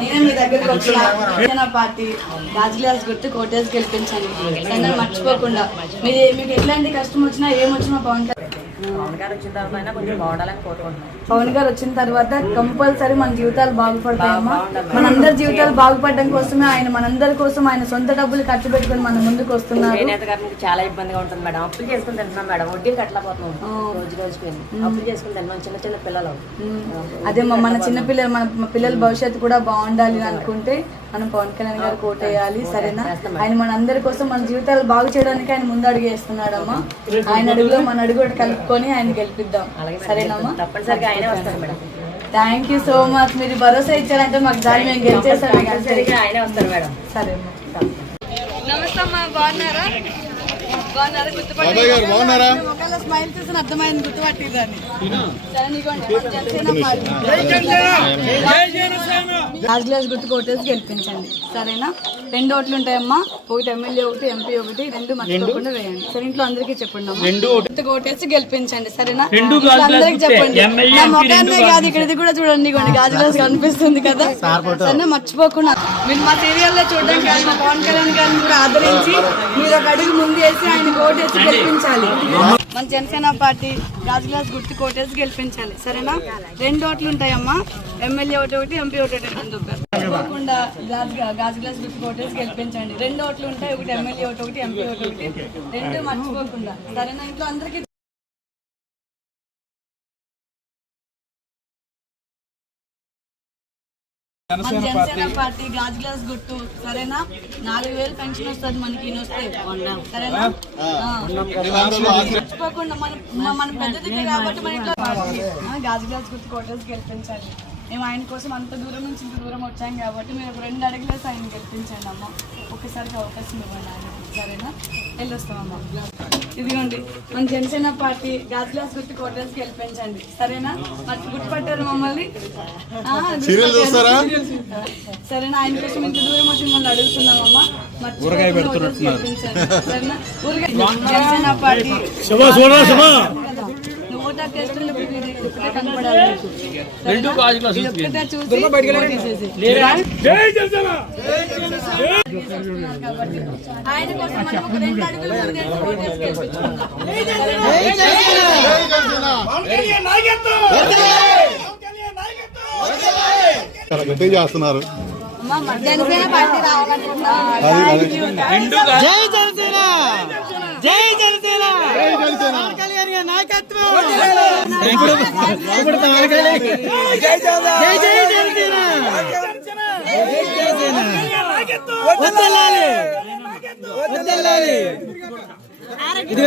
నేను మీ దగ్గరికి వచ్చిన పార్టీ రాజులాస్ గుర్తు కోటేజ్ గెలిపించండి. అందరూ మర్చిపోకుండా మీకు ఎట్లాంటి కష్టం వచ్చినా ఏమొచ్చినా బాగుంటుంది. పవన్ గారు వచ్చిన తర్వాత కంపల్సరీ మన జీవితాలు బాగుపడతాయమ్మా. మనందరి జీవితాలు బాగుపడడం కోసమే ఆయన మనందరి కోసం ఆయన సొంత డబ్బులు ఖర్చు పెట్టుకుని మన ముందుకు వస్తున్నారు. చాలా ఇబ్బందిగా ఉంటుంది మేడం. అప్పులు చేసుకుని తింటున్నాం మేడం, వడ్డీలు కట్టలేకపోతున్నాం రోజు రోజుకి. అప్పులు చేసుకుని తింటున్నాం చిన్న చిన్న పిల్లలు. అదే మన చిన్న పిల్లలు మన పిల్లల భవిష్యత్తు కూడా బాగుండాలి అనుకుంటే మనం పవన్ కళ్యాణ్ గారు కోటేయాలి. సరేనా? ఆయన మనందరి కోసం మన జీవితాలు బాగు చేయడానికి ఆయన ముందు అడుగు వేస్తున్నాడమ్మా. ఆయన అడుగులో మన అడుగు కూడా కలుపుకొని ఆయన గెలిపిద్దాం. సరేనమ్మా? తప్పనిసరిగా ఆయనే వస్తారు madam. Thank you so much. మీరు భరోసా ఇచ్చారంటే మాకు దాన్ని మేము గెలిచేస్తాం. ఆయనే వస్తారు మేడం. సరే అమ్మా. నమస్తే అమ్మా, బాగున్నారా? స్మైల్ చూసిన అర్థమైంది, గుర్తుపట్టిందని. రాజులాస్ గుర్తు కోటేసి గెలిపించండి. సరేనా? 2 ఓట్లు ఉంటాయమ్మా. ఒకటి ఎమ్మెల్యే, ఒకటి ఎంపీ, ఒకటి 2 మర్చిపోకుండా వేయండి. సరే, ఇంట్లో అందరికీ చెప్పండి అమ్మా. గుర్తు కోటేసి గెలిపించండి. సరేనా? అందరికి చెప్పండి. నా మొఖాన్నే కాదు, ఇక్కడిది కూడా చూడండి. రాజులాస్ కనిపిస్తుంది కదా. సరేనా? మర్చిపోకుండా మీరు మా సీరియల్లో చూడడానికి కానీ మా పవన్ కళ్యాణ్ గారిని కూడా ఆదరించి మీరు ఒక అడుగు ముందు వేసి ఆయన కోటేసి గెలిపించాలి. మన జనసేన పార్టీ రాజులాస్ గుర్తు కోటేసి గెలిపించాలి. సరేనా? 2 ఓట్లు ఉంటాయమ్మా. ఎమ్మెల్యే ఒకటి, ఎంపీ ఒకటి. తప్పకుండా గాజులాస్ గుర్తు కోటేసి గెలిపించండి. 2 ఓట్లు ఉంటాయి. ఒకటి ఎమ్మెల్యే ఒకటి, ఎంపీ ఒకటి. 2 మర్చిపోకుండా. సరేనా? ఇంట్లో అందరికీ మన జనసేన పార్టీ గాజులాస్ గుర్తు. సరేనా? 4000 పెన్షన్ వస్తుంది మనకి. సరేనా? మర్చిపోకుండా మన పెద్దదికి కాబట్టి మన ఇంట్లో గాజులాస్ గుర్తు కోటేసి గెలిపించాలి. మేము ఆయన కోసం అంత దూరం నుంచి ఇంత దూరం వచ్చాం కాబట్టి మీరు ఒక 2 అడుగులేసి ఆయన గెలిపించండి అమ్మ. ఒక్కసారికి అవకాశం ఇవ్వండి ఆయన. సరేనా? వెళ్ళొస్తామమ్మా. ఇదిగోండి మన జనసేన పార్టీ గాజులాస్ గుర్తు కోటేసి గెలిపించండి. సరేనా? గుర్తుపట్టారు మమ్మల్ని? సరేనా? ఆయన కోసం ఇంత దూరం వచ్చి మిమ్మల్ని అడుగుతున్నామమ్మా. గెలిపించండి. సరేనా? జనసేన పార్టీ ఆయన కోసం మనం ఒక 2 అడుగులు చేస్తున్నారు. జనసేన పార్టీ రావాలనుకుంటున్నాం. ఇదే